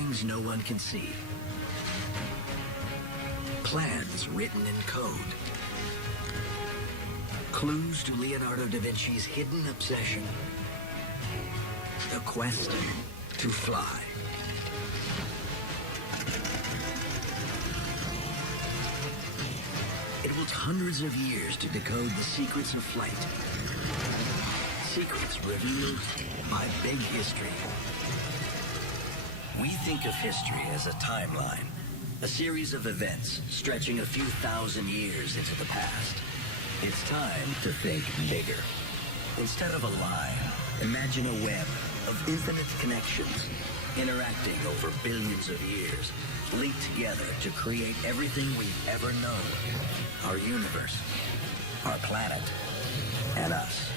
drawings no one can see. Plans written in code. Clues to Leonardo da Vinci's hidden obsession. The quest to fly. It will take hundreds of years to decode the secrets of flight. Secrets revealed by big history. We think of history as a timeline, a series of events stretching a few thousand years into the past. It's time to think bigger. Instead of a line, imagine a web of infinite connections interacting over billions of years, linked together to create everything we've ever known. Our universe, our planet, and us.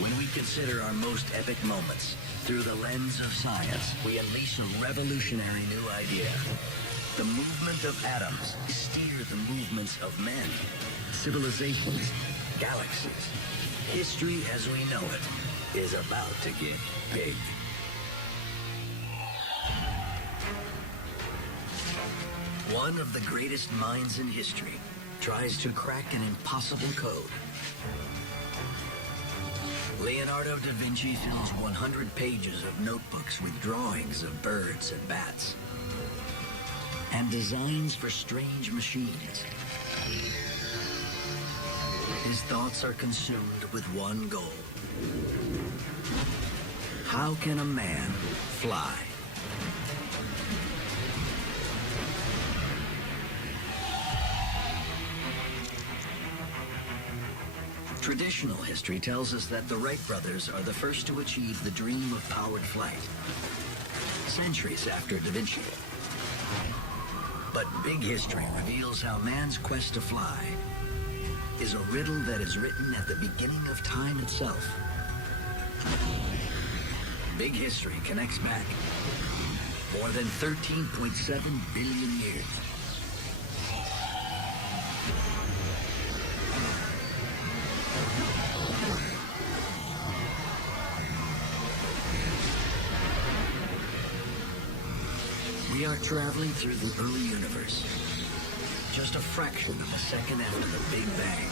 When we consider our most epic moments through the lens of science, we unleash a revolutionary new idea. The movement of atoms steer the movements of men, civilizations, galaxies. History as we know it is about to get big. One of the greatest minds in history tries to crack an impossible code. Leonardo da Vinci fills 100 pages of notebooks with drawings of birds and bats, and designs for strange machines. His thoughts are consumed with one goal. How can a man fly? Traditional history tells us that the Wright brothers are the first to achieve the dream of powered flight, centuries after Da Vinci. But big history reveals how man's quest to fly is a riddle that is written at the beginning of time itself. Big history connects back more than 13.7 billion years. We are traveling through the early universe, just a fraction of a second after the Big Bang.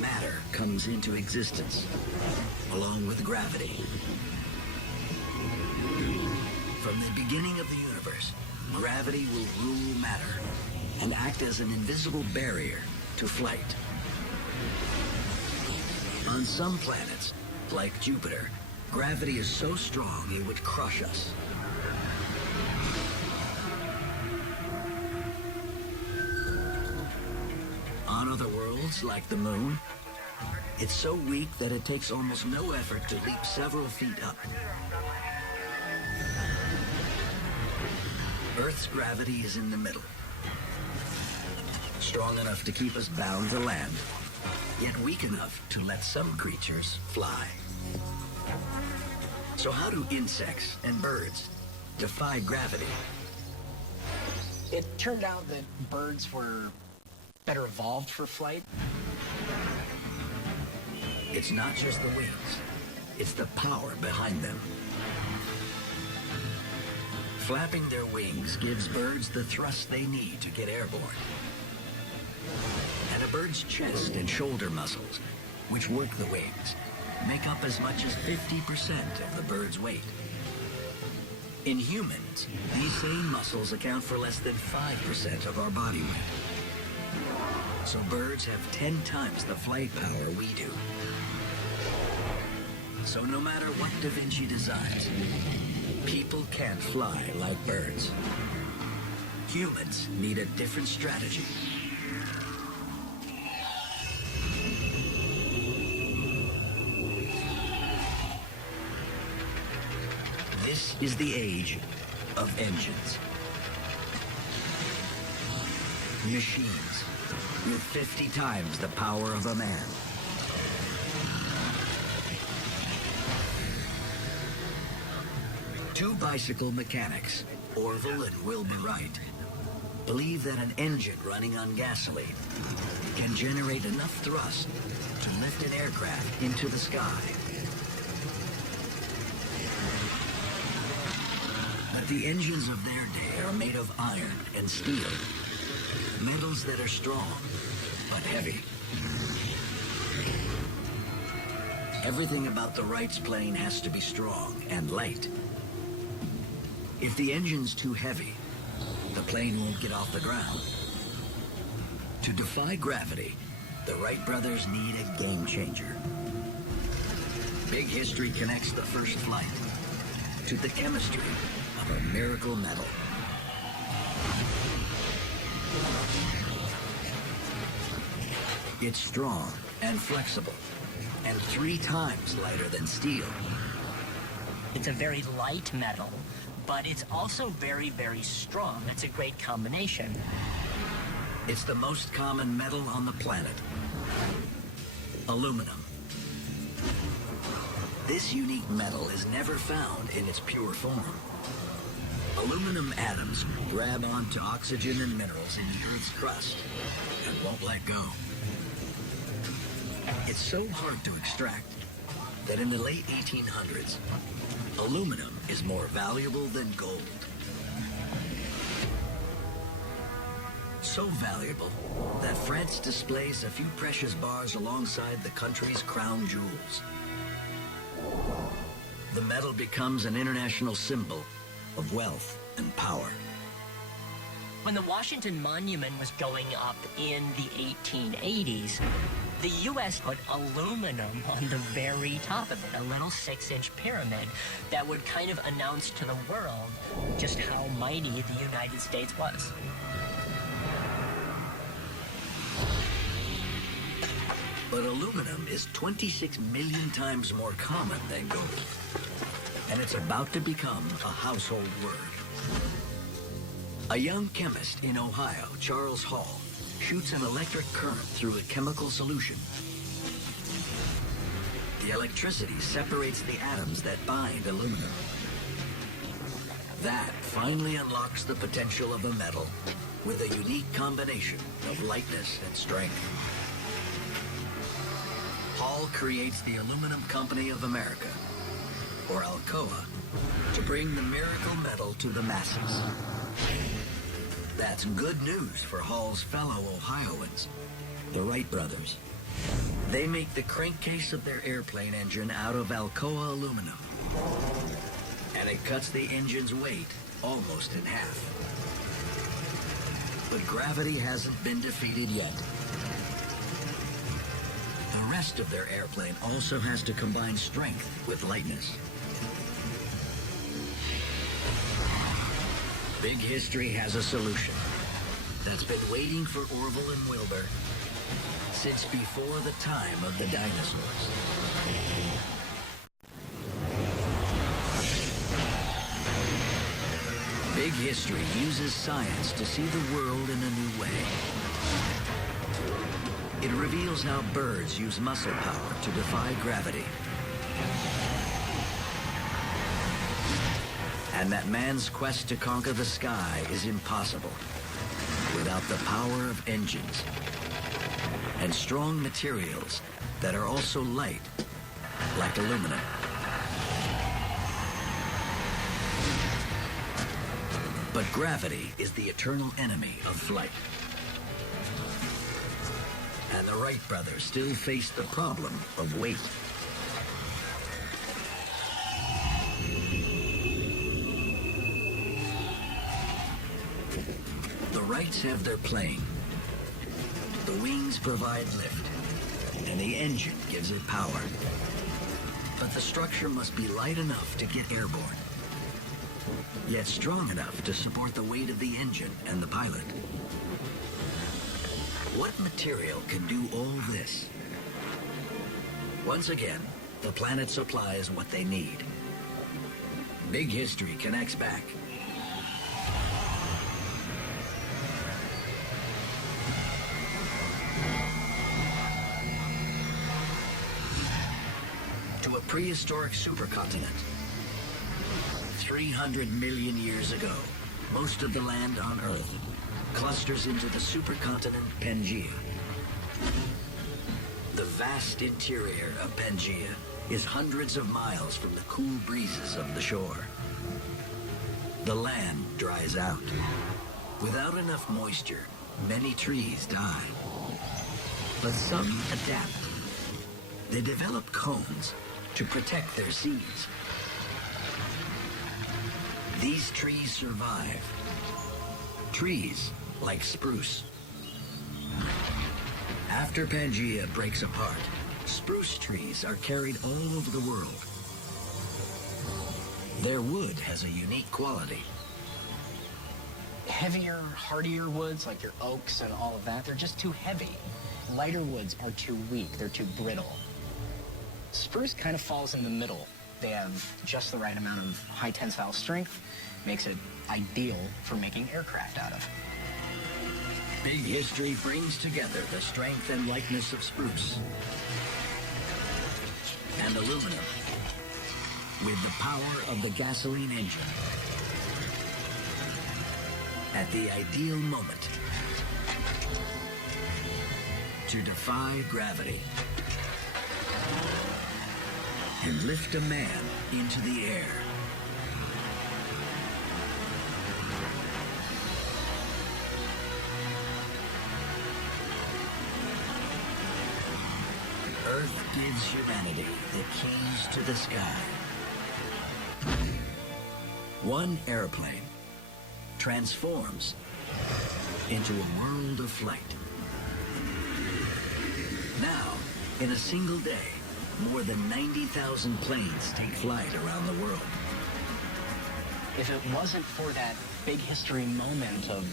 Matter comes into existence, along with gravity. From the beginning of the universe, gravity will rule matter and act as an invisible barrier to flight. On some planets, like Jupiter, gravity is so strong it would crush us. On other worlds, like the moon, it's so weak that it takes almost no effort to leap several feet up. Earth's gravity is in the middle, strong enough to keep us bound to land, yet weak enough to let some creatures fly. So how do insects and birds defy gravity? It turned out that birds were better evolved for flight. It's not just the wings, it's the power behind them. Flapping their wings gives birds the thrust they need to get airborne. And a bird's chest and shoulder muscles, which work the wings, make up as much as 50% of the bird's weight. In humans, these same muscles account for less than 5% of our body weight. So birds have 10 times the flight power we do. So no matter what Da Vinci designs, people can't fly like birds. Humans need a different strategy. This is the age of engines. Machines with 50 times the power of a man. Two bicycle mechanics, Orville and Wilbur Wright, believe that an engine running on gasoline can generate enough thrust to lift an aircraft into the sky. the engines of their day are made of iron and steel, metals that are strong, but heavy. Everything about the Wrights plane has to be strong and light. If the engine's too heavy, the plane won't get off the ground. To defy gravity, the Wright brothers need a game changer. Big History connects the first flight to the chemistry of a miracle metal. It's strong and flexible, and 3 times lighter than steel. It's a very light metal, but it's also very, very strong. It's a great combination. It's the most common metal on the planet. Aluminum. This unique metal is never found in its pure form. Aluminum atoms grab onto oxygen and minerals in the Earth's crust and won't let go. It's so hard to extract that in the late 1800s, aluminum is more valuable than gold. So valuable that France displays a few precious bars alongside the country's crown jewels. The metal becomes an international symbol of wealth and power. When the Washington Monument was going up in the 1880s, the U.S. put aluminum on the very top of it, a little 6-inch pyramid that would kind of announce to the world just how mighty the United States was. But aluminum is 26 million times more common than gold, and it's about to become a household word. A young chemist in Ohio, Charles Hall, shoots an electric current through a chemical solution. The electricity separates the atoms that bind aluminum. That finally unlocks the potential of a metal with a unique combination of lightness and strength. Hall creates the Aluminum Company of America, or Alcoa, to bring the miracle metal to the masses. That's good news for Hall's fellow Ohioans, the Wright brothers. They make the crankcase of their airplane engine out of Alcoa aluminum, and it cuts the engine's weight almost in half. But gravity hasn't been defeated yet. The rest of their airplane also has to combine strength with lightness. Big History has a solution that's been waiting for Orville and Wilbur since before the time of the dinosaurs. Big History uses science to see the world in a new way. It reveals how birds use muscle power to defy gravity, and that man's quest to conquer the sky is impossible without the power of engines and strong materials that are also light, like aluminum. But gravity is the eternal enemy of flight. And the Wright brothers still face the problem of weight. The Wrights have their plane. The wings provide lift, and the engine gives it power. But the structure must be light enough to get airborne, yet strong enough to support the weight of the engine and the pilot. What material can do all this? Once again, the planet supplies what they need. Big History connects back. To a prehistoric supercontinent. 300 million years ago, most of the land on Earth clusters into the supercontinent Pangaea. The vast interior of Pangaea is hundreds of miles from the cool breezes of the shore. the land dries out. Without enough moisture, many trees die. But some adapt. They develop cones to protect their seeds. These trees survive. Trees like spruce. After Pangaea breaks apart, spruce trees are carried all over the world. Their wood has a unique quality. Heavier, hardier woods like your oaks and all of that, they're just too heavy. Lighter woods are too weak, they're too brittle. Spruce kind of falls in the middle. They have just the right amount of high tensile strength, makes it ideal for making aircraft out of. Big History brings together the strength and lightness of spruce and aluminum with the power of the gasoline engine at the ideal moment to defy gravity and lift a man into the air. Earth gives humanity the keys to the sky. One airplane transforms into a world of flight. Now, in a single day, more than 90,000 planes take flight around the world. If it wasn't for that big history moment of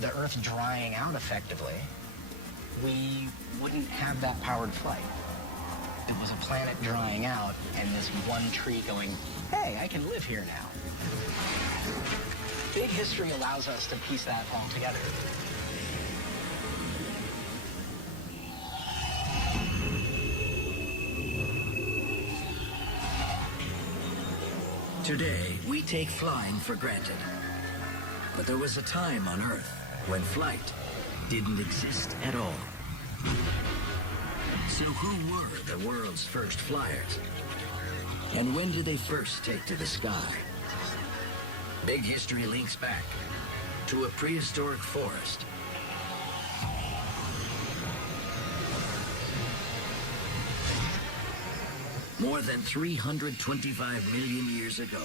the Earth drying out effectively, we wouldn't have that powered flight. It was a planet drying out and this one tree going, hey, I can live here now. Big history allows us to piece that all together. Today, we take flying for granted. But there was a time on Earth when flight didn't exist at all. So who were the world's first flyers? And when did they first take to the sky? Big History links back to a prehistoric forest. More than 325 million years ago,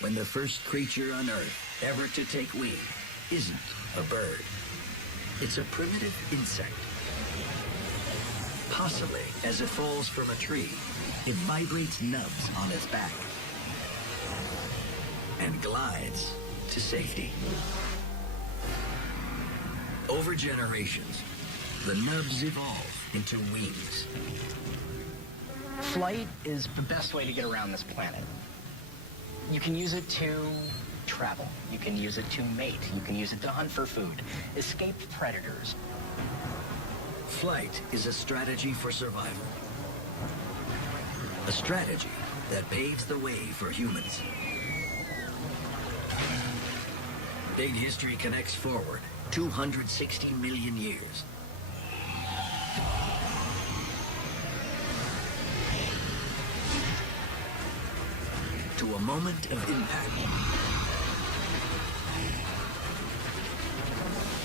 when the first creature on Earth ever to take wing isn't a bird. It's a primitive insect. Possibly, as it falls from a tree, it vibrates nubs on its back and glides to safety. Over generations, the nubs evolve into wings. Flight is the best way to get around this planet. You can use it to travel. You can use it to mate. You can use it to hunt for food, escape predators. Flight is a strategy for survival. A strategy that paves the way for humans. Big History connects forward 260 million years. To a moment of impact.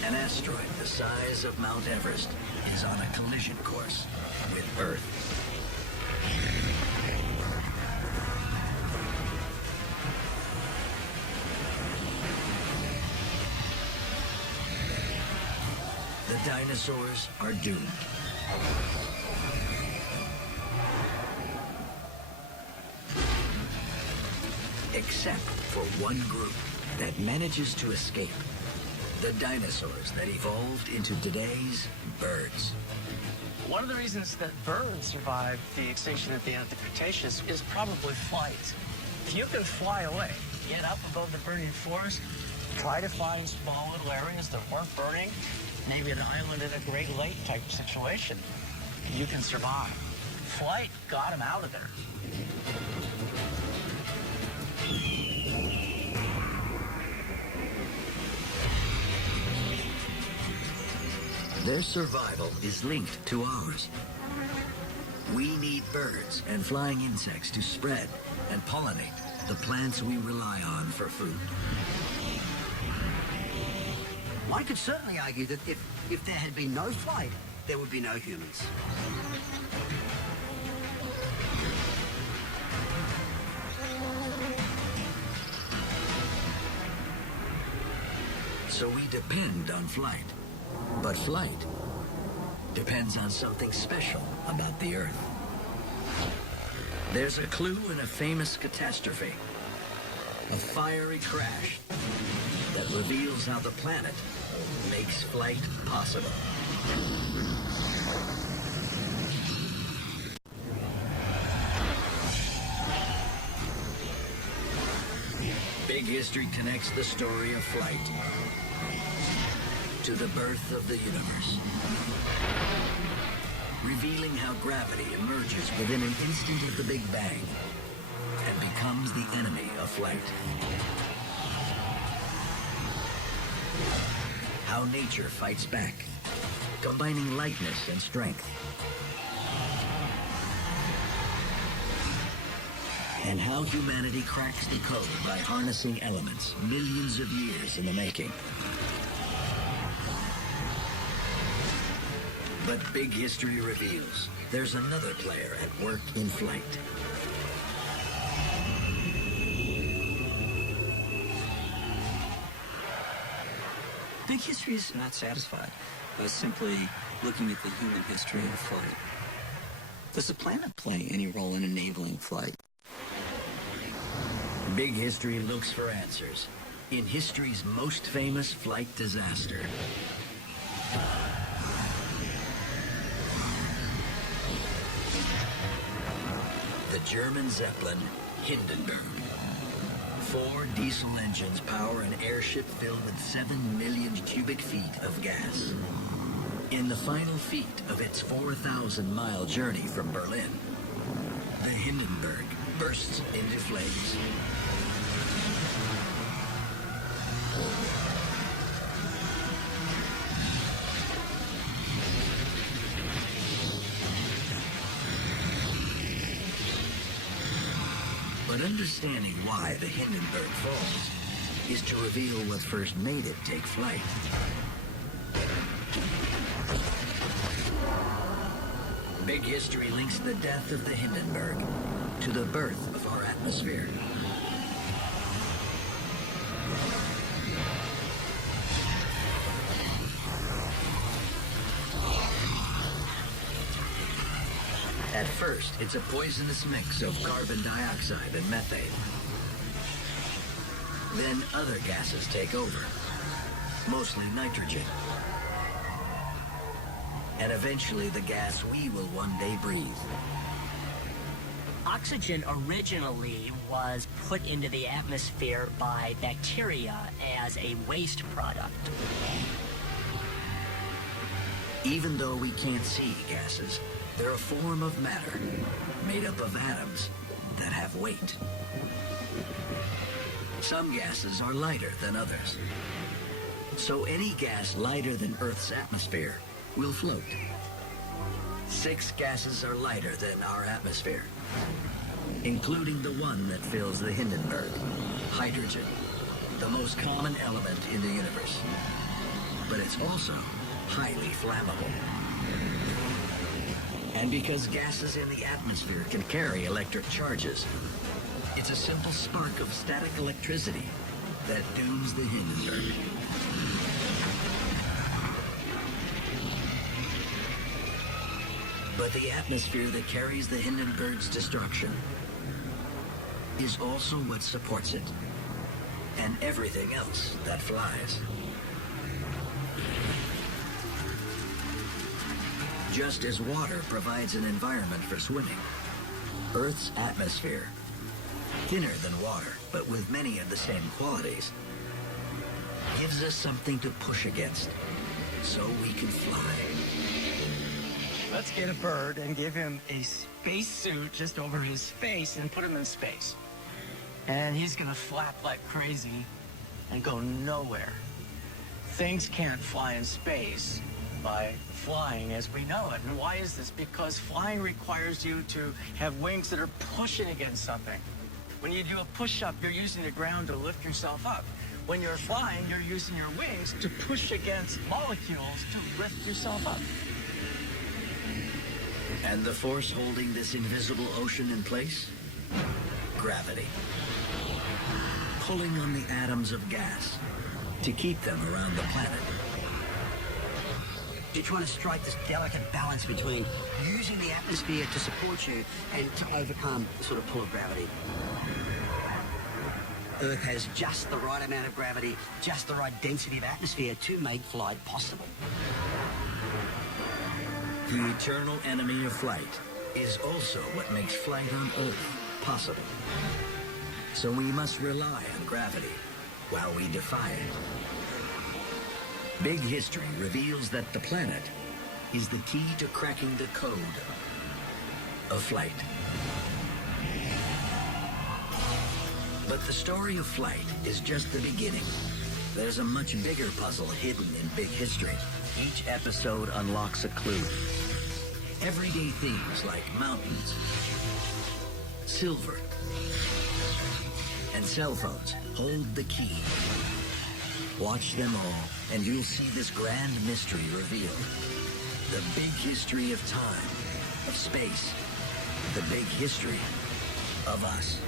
An asteroid the size of Mount Everest is on a collision course with Earth. The dinosaurs are doomed. Except for one group that manages to escape. The dinosaurs that evolved into today's birds. One of the reasons that birds survived the extinction at the end of the Cretaceous is probably flight. If you can fly away, get up above the burning forest, try to find small little areas that weren't burning, maybe an island in a Great Lake type situation, you can survive. Flight got them out of there. Their survival is linked to ours. We need birds and flying insects to spread and pollinate the plants we rely on for food. I could certainly argue that if there had been no flight, there would be no humans. So we depend on flight. But flight depends on something special about the Earth. There's a clue in a famous catastrophe. A fiery crash that reveals how the planet makes flight possible. Big History connects the story of flight to the birth of the universe, revealing how gravity emerges within an instant of the Big Bang and becomes the enemy of flight. How nature fights back, combining lightness and strength. And how humanity cracks the code by harnessing elements millions of years in the making. But Big History reveals there's another player at work in flight. Big History is not satisfied by simply looking at the human history of flight. Does the planet play any role in enabling flight? Big History looks for answers in history's most famous flight disaster. The German Zeppelin Hindenburg. 4 diesel engines power an airship filled with 7 million cubic feet of gas. In the final feat of its 4,000-mile journey from Berlin, the Hindenburg bursts into flames. But understanding why the Hindenburg falls is to reveal what first made it take flight. Big History links the death of the Hindenburg to the birth of our atmosphere. At first, it's a poisonous mix of carbon dioxide and methane. Then other gases take over, mostly nitrogen. And eventually the gas we will one day breathe. Oxygen originally was put into the atmosphere by bacteria as a waste product. Even though we can't see gases, they're a form of matter made up of atoms that have weight. Some gases are lighter than others. So any gas lighter than Earth's atmosphere will float. 6 gases are lighter than our atmosphere, including the one that fills the Hindenburg, hydrogen, the most common element in the universe. But it's also highly flammable. And because gases in the atmosphere can carry electric charges, it's a simple spark of static electricity that dooms the Hindenburg. But the atmosphere that carries the Hindenburg's destruction is also what supports it, and everything else that flies. Just as water provides an environment for swimming, Earth's atmosphere, thinner than water, but with many of the same qualities, gives us something to push against, so we can fly. Let's get a bird and give him a space suit just over his face and put him in space. And he's gonna flap like crazy and go nowhere. Things can't fly in space by flying as we know it. And why is this? Because flying requires you to have wings that are pushing against something. When you do a push-up, you're using the ground to lift yourself up. When you're flying, you're using your wings to push against molecules to lift yourself up. And the force holding this invisible ocean in place? Gravity. Pulling on the atoms of gas to keep them around the planet. You're trying to strike this delicate balance between using the atmosphere to support you and to overcome the sort of pull of gravity. Earth has just the right amount of gravity, just the right density of atmosphere to make flight possible. The eternal enemy of flight is also what makes flight on Earth possible. So we must rely on gravity while we defy it. Big History reveals that the planet is the key to cracking the code of flight. But the story of flight is just the beginning. There's a much bigger puzzle hidden in Big History. Each episode unlocks a clue. Everyday things like mountains, silver, and cell phones hold the key. Watch them all, and you'll see this grand mystery revealed. The big history of time, of space, the big history of us.